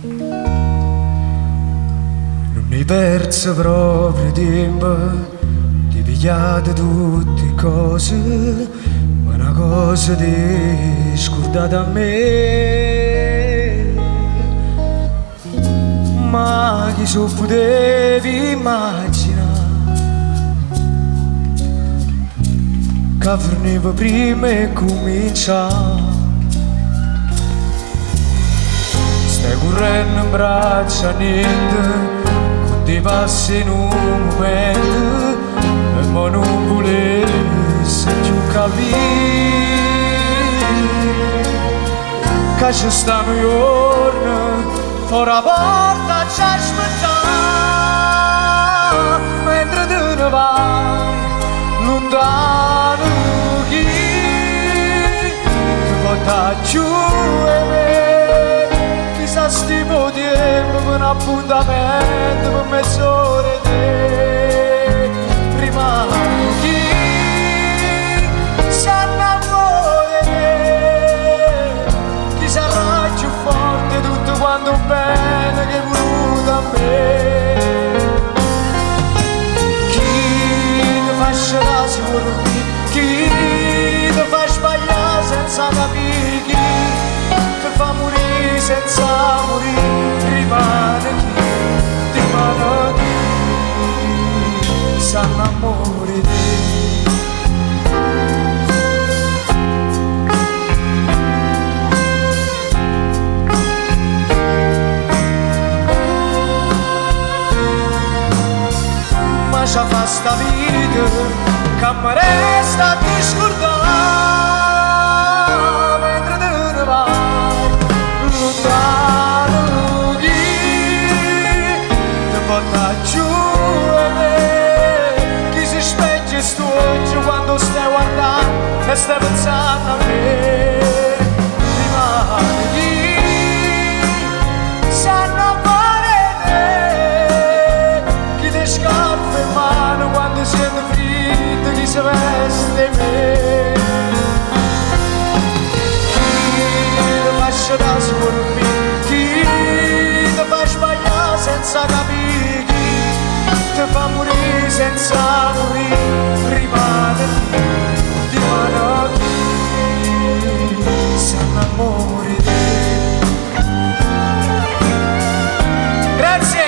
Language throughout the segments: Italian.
Non mi perso proprio tempo di pigliare tutte cose, ma una cosa ti scordata a me. Ma chi so potevi immaginare che forniva prima e cominciava. Stai correndo in braccio a niente, con dei passi in un momento, e ma non volessi più capire che ci stanno i giorni fuori la porta ci aspettare, mentre te ne vai lontano chi ti porta giù e me. Chissà sti tempo per un appuntamento per mezz'ora di te. Prima chi si innamora di te, chi sarà più forte tutto quanto bene che è voluto a me. Chi ti fa scerare sicuro, chi ti fa sbagliare senza capire, chi ti fa morire senza morire, rimane chi sa innamora di te. Ma ci fa sta vita che mi resta di scordare, mentre te ne vai lontano chi ti porta giù e me. Chi si specchia sto oggi quando stai guardando e stai pensando a me. Rimane chi sa innamorare di te, chi ti scappa in mano quando siete freddo, chi si veste in me. Da solo chi ti fa sbagliare senza capire, chi ti fa morire senza morire, rimane chi si innamora di te. Grazie.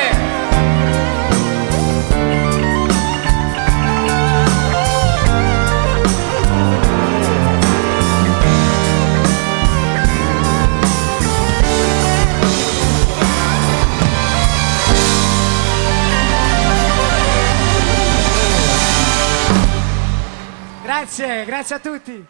Grazie, grazie a tutti.